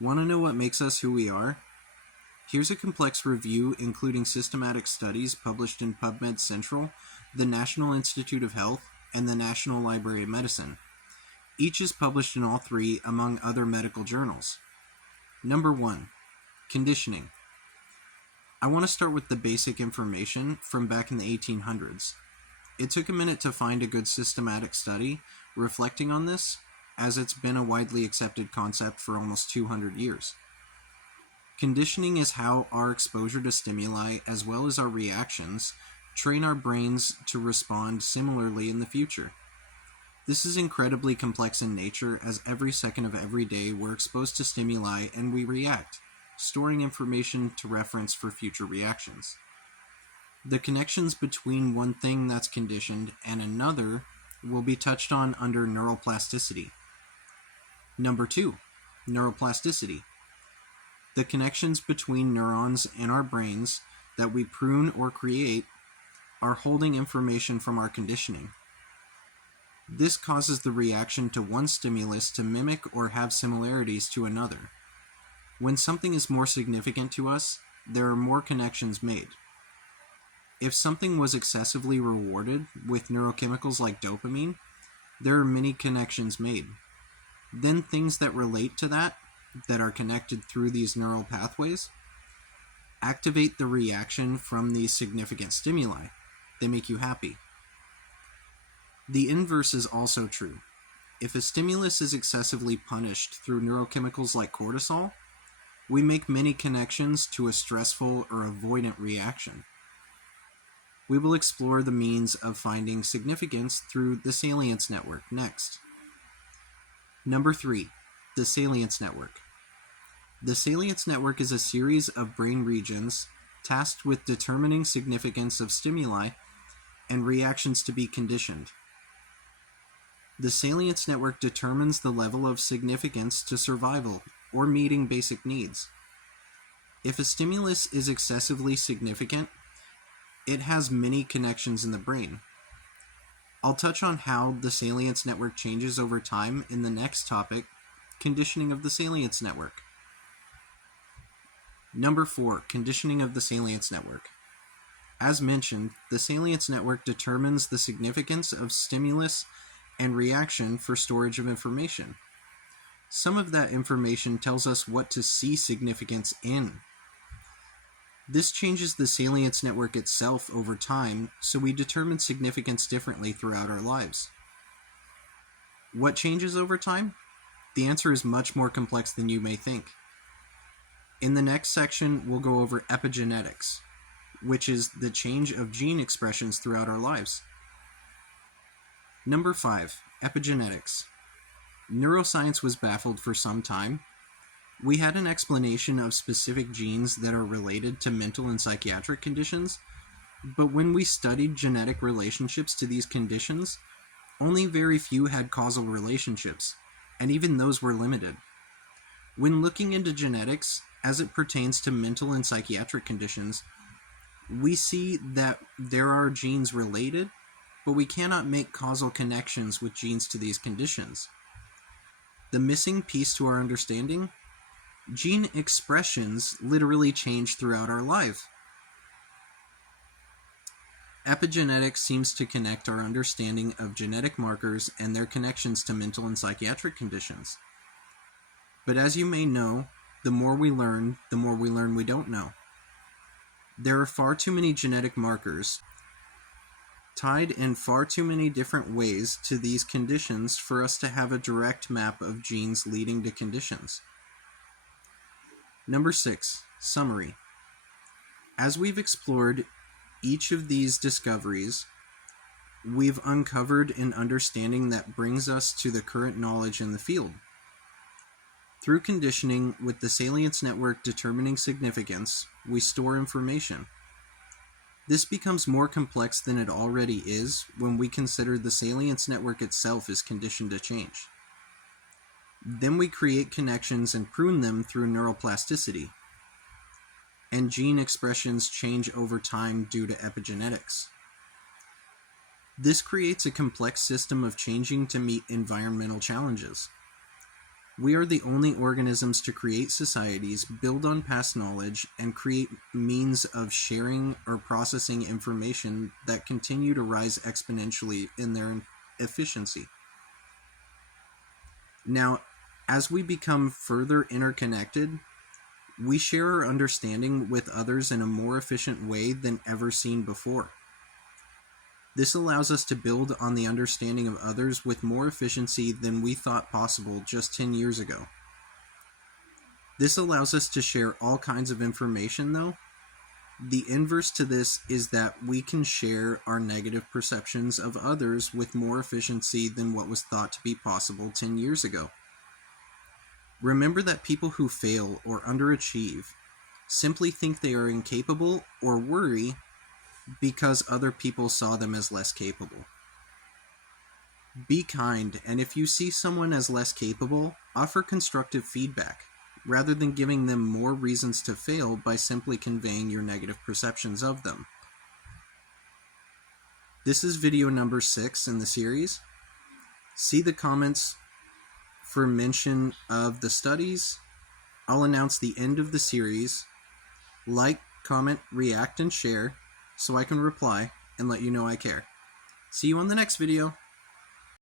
Want to know what makes us who we are? Here's a complex review including systematic studies published in PubMed Central, the National Institute of Health, and the National Library of Medicine. Each is published in all three, among other medical journals. Number 1. Conditioning. I want to start with the basic information from back in the 1800s. It took a minute to find a good systematic study reflecting on this, as it's been a widely accepted concept for almost 200 years. Conditioning is how our exposure to stimuli, as well as our reactions, train our brains to respond similarly in the future. This is incredibly complex in nature, as every second of every day we're exposed to stimuli and we react, storing information to reference for future reactions. The connections between one thing that's conditioned and another will be touched on under neuroplasticity. Number 2, neuroplasticity. The connections between neurons in our brains that we prune or create are holding information from our conditioning. This causes the reaction to one stimulus to mimic or have similarities to another. When something is more significant to us, there are more connections made. If something was excessively rewarded with neurochemicals like dopamine, there are many connections made. Then things that relate to that are connected through these neural pathways, activate the reaction from these significant stimuli. They make you happy. The inverse is also true. If a stimulus is excessively punished through neurochemicals like cortisol, we make many connections to a stressful or avoidant reaction. We will explore the means of finding significance through the salience network next. Number 3, the salience network. The salience network is a series of brain regions tasked with determining significance of stimuli and reactions to be conditioned. The salience network determines the level of significance to survival or meeting basic needs. If a stimulus is excessively significant, it has many connections in the brain. I'll touch on how the salience network changes over time in the next topic, conditioning of the salience network. Number 4, conditioning of the salience network. As mentioned, the salience network determines the significance of stimulus and reaction for storage of information. Some of that information tells us what to see significance in. This changes the salience network itself over time, so we determine significance differently throughout our lives. What changes over time? The answer is much more complex than you may think. In the next section, we'll go over epigenetics, which is the change of gene expressions throughout our lives. Number 5, epigenetics. Neuroscience was baffled for some time. We had an explanation of specific genes that are related to mental and psychiatric conditions, but when we studied genetic relationships to these conditions, only very few had causal relationships, and even those were limited. When looking into genetics, as it pertains to mental and psychiatric conditions, we see that there are genes related, but we cannot make causal connections with genes to these conditions. The missing piece to our understanding? Gene expressions literally change throughout our life. Epigenetics seems to connect our understanding of genetic markers and their connections to mental and psychiatric conditions. But as you may know, the more we learn we don't know. There are far too many genetic markers tied in far too many different ways to these conditions for us to have a direct map of genes leading to conditions. Number 6, summary. As we've explored each of these discoveries, we've uncovered an understanding that brings us to the current knowledge in the field. Through conditioning, with the salience network determining significance, we store information. This becomes more complex than it already is when we consider the salience network itself is conditioned to change. Then we create connections and prune them through neuroplasticity. And gene expressions change over time due to epigenetics. This creates a complex system of changing to meet environmental challenges. We are the only organisms to create societies, build on past knowledge, and create means of sharing or processing information that continue to rise exponentially in their efficiency. Now, as we become further interconnected, we share our understanding with others in a more efficient way than ever seen before. This allows us to build on the understanding of others with more efficiency than we thought possible just 10 years ago. This allows us to share all kinds of information, though. The inverse to this is that we can share our negative perceptions of others with more efficiency than what was thought to be possible 10 years ago. Remember that people who fail or underachieve simply think they are incapable or worry because other people saw them as less capable. Be kind, and if you see someone as less capable, offer constructive feedback, rather than giving them more reasons to fail by simply conveying your negative perceptions of them. This is video number 6 in the series. See the comments for mention of the studies. I'll announce the end of the series. Like, comment, react, and share so I can reply and let you know I care. See you on the next video.